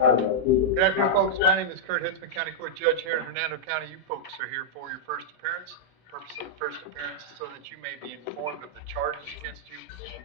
Good afternoon, folks. My name is Kurt Hitzemann, County Court Judge here in Hernando County. You folks are here for your first appearance. The purpose of the first appearance is so that you may be informed of the charges against you.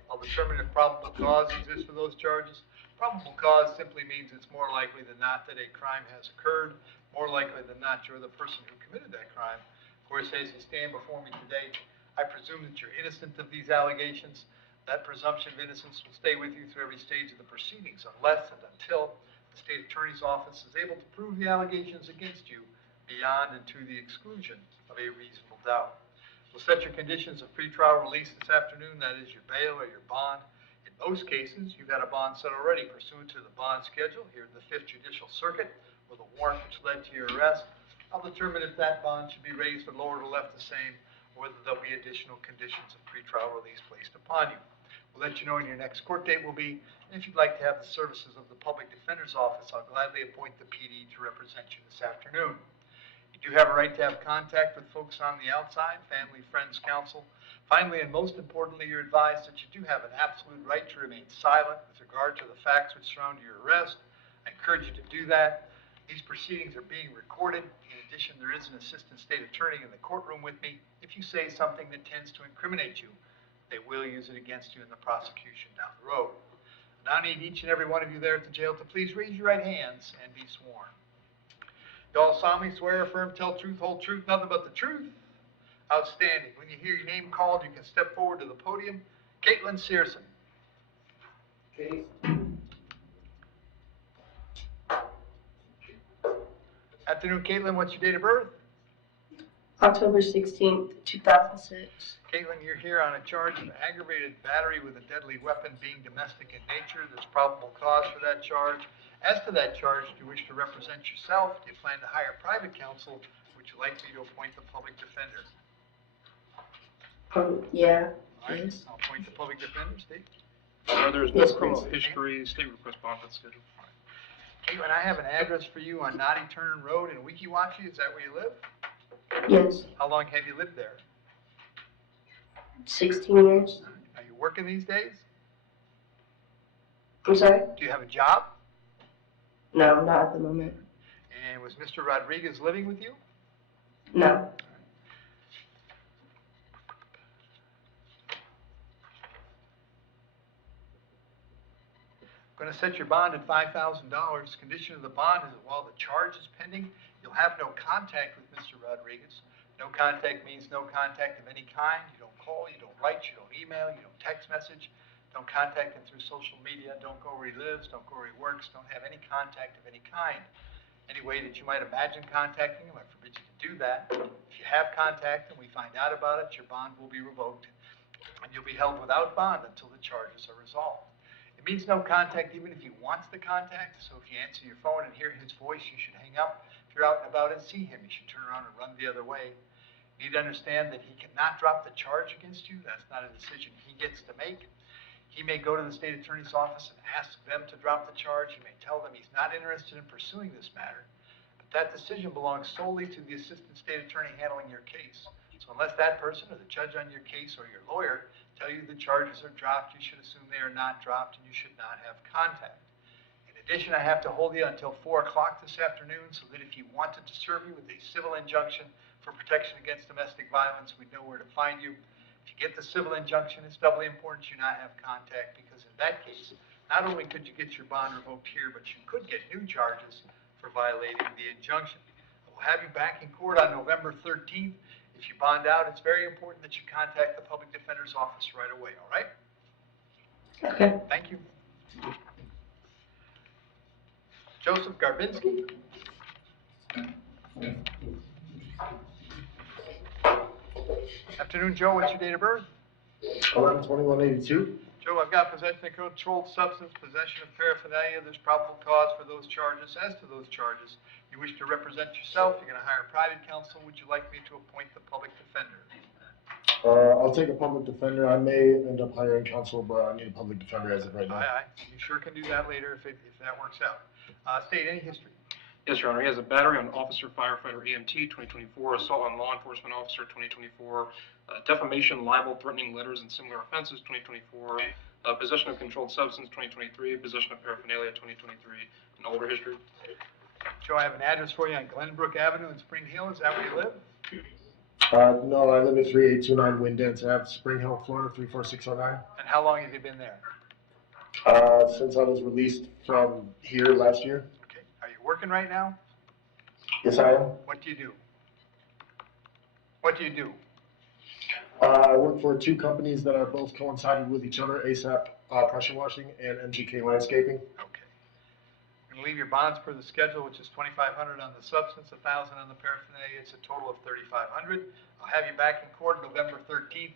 I'll determine if probable cause exists for those charges. Probable cause simply means it's more likely than not that a crime has occurred. More likely than not, you're the person who committed that crime. Of course, as you stand before me today, I presume that you're innocent of these allegations. That presumption of innocence will stay with you through every stage of the proceedings unless and until the state attorney's office is able to prove the allegations against you beyond and to the exclusion of a reasonable doubt. We'll set your conditions of pretrial release this afternoon, that is your bail or your bond. In most cases, you've had a bond set already pursuant to the bond schedule here in the 5th Judicial Circuit with a warrant which led to your arrest. I'll determine if that bond should be raised or lowered or left the same, or whether there'll be additional conditions of pretrial release placed upon you. We'll let you know when your next court date will be, and if you'd like to have the services of the Public Defender's Office, I'll gladly appoint the PD to represent you this afternoon. You do have a right to have contact with folks on the outside, family, friends, counsel. Finally, and most importantly, you're advised that you do have an absolute right to remain silent with regard to the facts which surround your arrest. I encourage you to do that. These proceedings are being recorded. In addition, there is an assistant state attorney in the courtroom with me. If you say something that tends to incriminate you, they will use it against you in the prosecution down the road. Now I need each and every one of you there at the jail to please raise your right hands and be sworn. You all solemnly swear, affirm, tell truth, whole truth, nothing but the truth? Outstanding. When you hear your name called, you can step forward to the podium. Caitlin Searson. Case. Afternoon, Caitlin. What's your date of birth? October 16th, 2006. Caitlin, you're here on a charge of aggravated battery with a deadly weapon being domestic in nature. There's probable cause for that charge. As to that charge, do you wish to represent yourself? Do you plan to hire private counsel? Would you like me to appoint the public defender? Yeah. All right, Yes. I'll appoint the public defender, State. There's no criminal history, state request bond that's scheduled. Caitlin, I have an address for you on Naughty Turn Road in Weekiwachi. Is that where you live? Yes. How long have you lived there? 16 years. Are you working these days? I'm sorry? Do you have a job? No, not at the moment. And was Mr. Rodriguez living with you? No. I'm going to set your bond at $5,000. Condition of the bond is that while the charge is pending, you'll have no contact with Mr. Rodriguez. No contact means no contact of any kind. You don't call, you don't write, you don't email, you don't text message. Don't contact him through social media. Don't go where he lives. Don't go where he works. Don't have any contact of any kind. Any way that you might imagine contacting him, I forbid you to do that. If you have contact and we find out about it, your bond will be revoked, and you'll be held without bond until the charges are resolved. It means no contact even if he wants the contact, so if you answer your phone and hear his voice, you should hang up. If you're out and about and see him, you should turn around and run the other way. You need to understand that he cannot drop the charge against you. That's not a decision he gets to make. He may go to the state attorney's office and ask them to drop the charge. He may tell them he's not interested in pursuing this matter, but that decision belongs solely to the assistant state attorney handling your case. So unless that person or the judge on your case or your lawyer tell you the charges are dropped, you should assume they are not dropped and you should not have contact. In addition, I have to hold you until 4 o'clock this afternoon so that if you wanted to serve you with a civil injunction for protection against domestic violence, we'd know where to find you. If you get the civil injunction, it's doubly important you not have contact, because in that case, not only could you get your bond revoked here, but you could get new charges for violating the injunction. We'll have you back in court on November 13th. If you bond out, it's very important that you contact the public defender's office right away, all right? Okay. Thank you. Joseph Garbinski. Afternoon, Joe. What's your date of birth? 11/21/82. Joe, I've got possession of controlled substance, possession of paraphernalia. There's probable cause for those charges. As to those charges, you wish to represent yourself. You're going to hire private counsel. Would you like me to appoint the public defender? I'll take a public defender. I may end up hiring counsel, but I need a public defender as of right now. Aye. You sure can do that later if that works out. State any history. Yes, Your Honor. He has a battery on officer, firefighter, EMT, 2024, assault on law enforcement officer, 2024, defamation, libel, threatening letters, and similar offenses, 2024, Possession of controlled substance, 2023. Possession of paraphernalia, 2023. An older history. Joe, I have an address for you on Glenbrook Avenue in Spring Hill. Is that where you live? No, I live at 3829 Windance Ave, Spring Hill, Florida, 34609. And how long have you been there? Since I was released from here last year. Okay. Are you working right now? Yes, I am. What do you do? What do you do? I work for two companies that are both coincided with each other, ASAP Pressure Washing and MGK Landscaping. Okay. I'm gonna leave your bonds per the schedule, which is $2,500 on the substance, $1,000 on the paraphernalia. It's a total of $3,500. I'll have you back in court November 13th.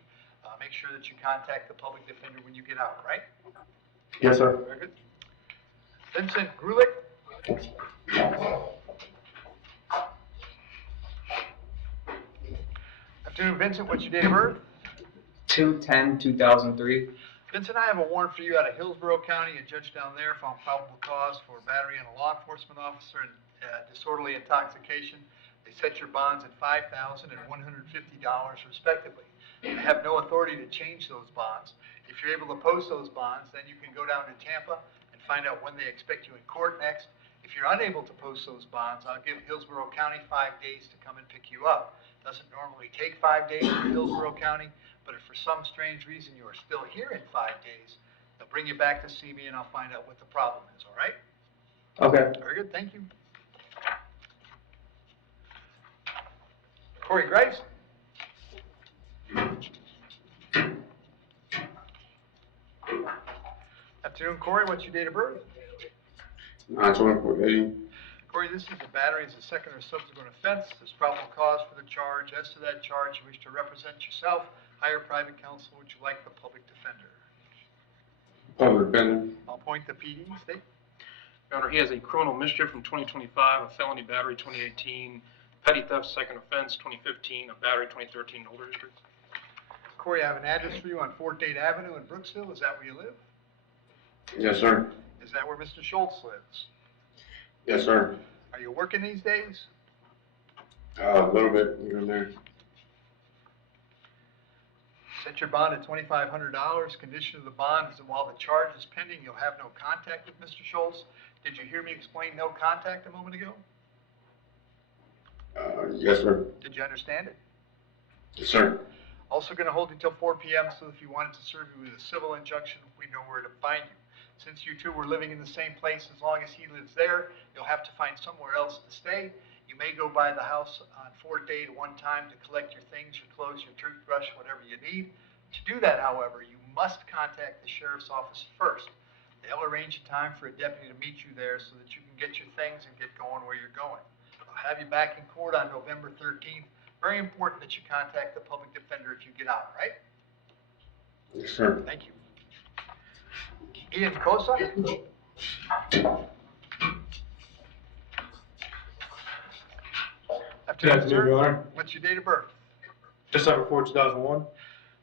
Make sure that you contact the public defender when you get out, right? Yes, sir. Very good. Vincent Grulich. Afternoon, Vincent. What's your date of birth? 2/10/2003. Vincent, I have a warrant for you out of Hillsborough County. A judge down there found probable cause for battery on a law enforcement officer and disorderly intoxication. They set your bonds at $5,000 and $150 respectively. You have no authority to change those bonds. If you're able to post those bonds, then you can go down to Tampa and find out when they expect you in court next. If you're unable to post those bonds, I'll give Hillsborough County 5 days to come and pick you up. Doesn't normally take 5 days for Hillsborough County, but if for some strange reason you are still here in 5 days, they'll bring you back to see me and I'll find out what the problem is, all right? Okay. Very good, thank you. Corey Graves? Afternoon, Corey, what's your date of birth? 9/24/80. Corey, this is a battery as a second or subsequent offense. There's probable cause for the charge. As to that charge, you wish to represent yourself, hire private counsel. Would you like the public defender? Public defender. I'll appoint the PD. State. Your Honor, he has a criminal mischief from 2025, a felony battery 2018, petty theft second offense 2015, a battery 2013, older history. Corey, I have an address for you on Fort Dade Avenue in Brooksville. Is that where you live? Yes, sir. Is that where Mr. Schultz lives? Yes, sir. Are you working these days? A little bit here and there. Set your bond at $2,500. Condition of the bond is that while the charge is pending, you'll have no contact with Mr. Schultz. Did you hear me explain no contact a moment ago? Yes, sir. Did you understand it? Yes, sir. Also going to hold you till 4 p.m. so if you wanted to serve you with a civil injunction, we know where to find you. Since you two were living in the same place, as long as he lives there, you'll have to find somewhere else to stay. You may go by the house on Fort Dade one time to collect your things, your clothes, your toothbrush, whatever you need. To do that, however, you must contact the sheriff's office first. They'll arrange a time for a deputy to meet you there so that you can get your things and get going where you're going. I'll have you back in court on November 13th. Very important that you contact the public defender if you get out, right? Yes, sir. Thank you. Ian Kosa? Afternoon, sir. Your Honor. What's your date of birth? December 4, 2001.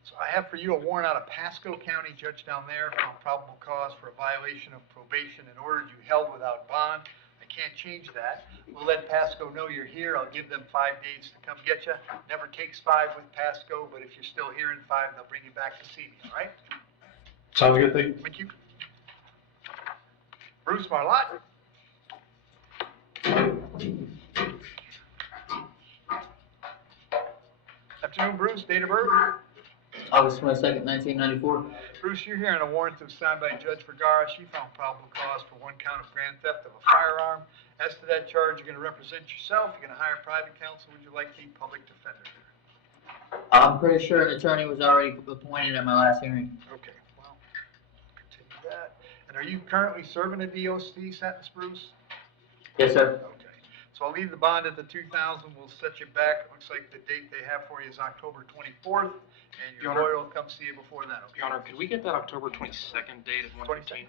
So I have for you a warrant out of Pasco County, judge down there, found probable cause for a violation of probation and ordered you held without bond. I can't change that. We'll let Pasco know you're here. I'll give them 5 days to come get you. Never takes 5 with Pasco, but if you're still here in 5, they'll bring you back to see me, all right? Sounds good, thank you. Thank you. Bruce Marlott? Afternoon, Bruce. Date of birth? August 22nd, 1994. Bruce, you're here on a warrant that was signed by Judge Vergara. She found probable cause for 1 count of grand theft of a firearm. As to that charge, you're going to represent yourself. You're going to hire private counsel. Would you like the public defender? I'm pretty sure an attorney was already appointed at my last hearing. Okay, well, continue that. And are you currently serving a DOC sentence, Bruce? Yes, sir. Okay. So I'll leave the bond at the 2,000. We'll set you back. It looks like the date they have for you is October 24th, and your Your Honor. lawyer will come see you before then, okay? Your Honor, could we get that October 22nd date at 1:15?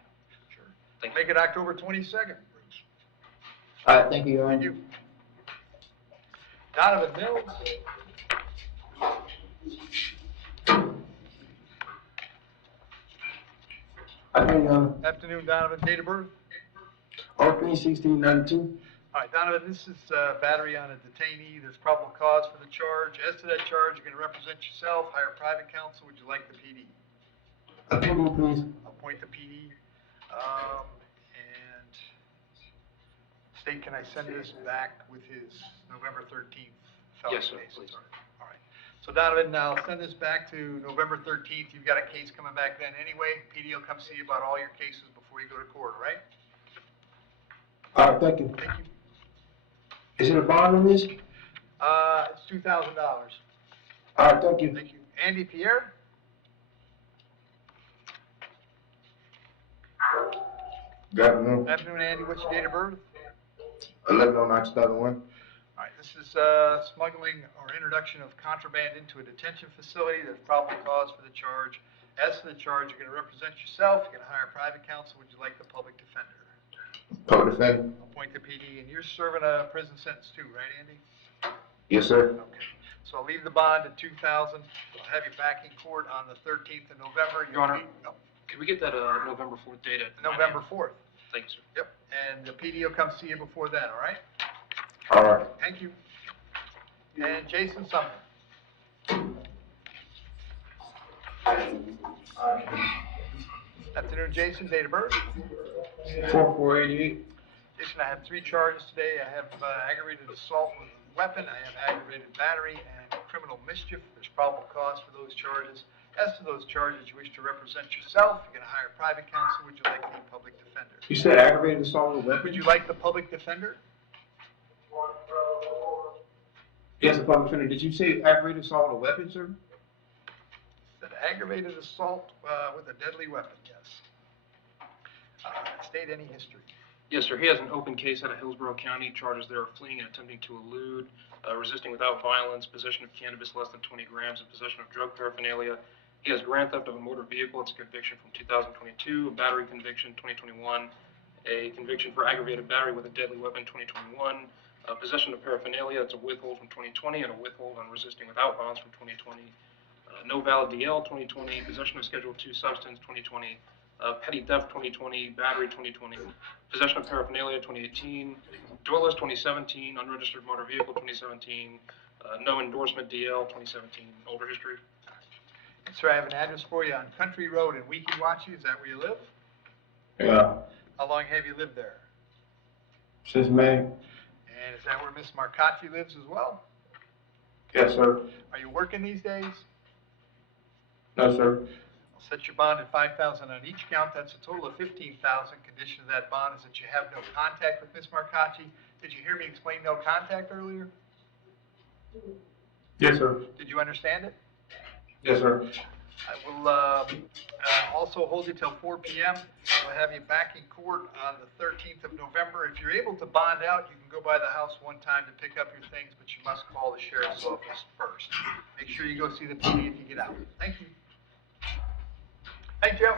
Sure. Thank you. Make it October 22nd, Bruce. All right, thank you, Your Honor. Thank you. Donovan Mills. Afternoon, Your Honor. Afternoon, Donovan. Date of birth? 03/16/92. All right, Donovan, this is battery on a detainee. There's probable cause for the charge. As to that charge, you're going to represent yourself, hire private counsel. Would you like the PD? A PD, please. Appoint the PD. And State, can I send this back with his November 13th felony Yes, sir, case? please. All right. So Donovan, I'll send this back to November 13th. You've got a case coming back then anyway. PD will come see you about all your cases before you go to court, all right? All right, thank you. Thank you. Is there a bond on this? It's $2,000. All right, thank you. Thank you. Andy Pierre? Good afternoon. Afternoon, Andy. What's your date of birth? 11/09/2001. All right, this is smuggling or introduction of contraband into a detention facility. There's probable cause for the charge. As to the charge, you're going to represent yourself. You're going to hire private counsel. Would you like the public defender? Public defender. Appoint the PD, and you're serving a prison sentence too, right, Andy? Yes, sir. Okay. So I'll leave the bond at $2,000. I'll have you back in court on the 13th of November. Your Honor. Oh, Could we get that, November 4th date at 9 a.m.? November 4th. Thank you, sir. Yep. And the PD will come see you before then, all right? All right. Thank you. And Jason Sumner. Afternoon, Jason. Date of birth? 4488. Jason, I have 3 charges today. I have aggravated assault with a weapon, I have aggravated battery, and criminal mischief. There's probable cause for those charges. As to those charges, you wish to represent yourself, you're going to hire private counsel. Would you like the public defender? You said aggravated assault with a weapon? Would you like the public defender? Yes, the public defender. Did you say aggravated assault with a weapon, sir? Said aggravated assault with a deadly weapon, yes. State any history. Yes, sir. He has an open case out of Hillsborough County. Charges there are fleeing and attempting to elude, resisting without violence, possession of cannabis less than 20 grams, and possession of drug paraphernalia. He has grand theft of a motor vehicle. It's a conviction from 2022, a battery conviction 2021, a conviction for aggravated battery with a deadly weapon 2021, possession of paraphernalia. It's a withhold from 2020, and a withhold on resisting without violence from 2020. No valid DL 2020, possession of Schedule II substance 2020. Petty theft 2020, battery 2020, possession of paraphernalia 2018, dwellers 2017, unregistered motor vehicle 2017, no endorsement DL 2017, older history. Sir, I have an address for you on Country Road in Weeki Wachee. Is that where you live? Yeah. How long have you lived there? Since May. And is that where Miss Marcacci lives as well? Yes, sir. Are you working these days? No, sir. I'll set your bond at $5,000 on each count. That's a total of $15,000. Condition of that bond is that you have no contact with Miss Marcacci. Did you hear me explain no contact earlier? Yes, sir. Did you understand it? Yes, sir. I will also hold you till 4 p.m. We'll have you back in court on the 13th of November. If you're able to bond out, you can go by the house one time to pick up your things, but you must call the sheriff's office first. Make sure you go see the PD if you get out. Thank you. Thank you.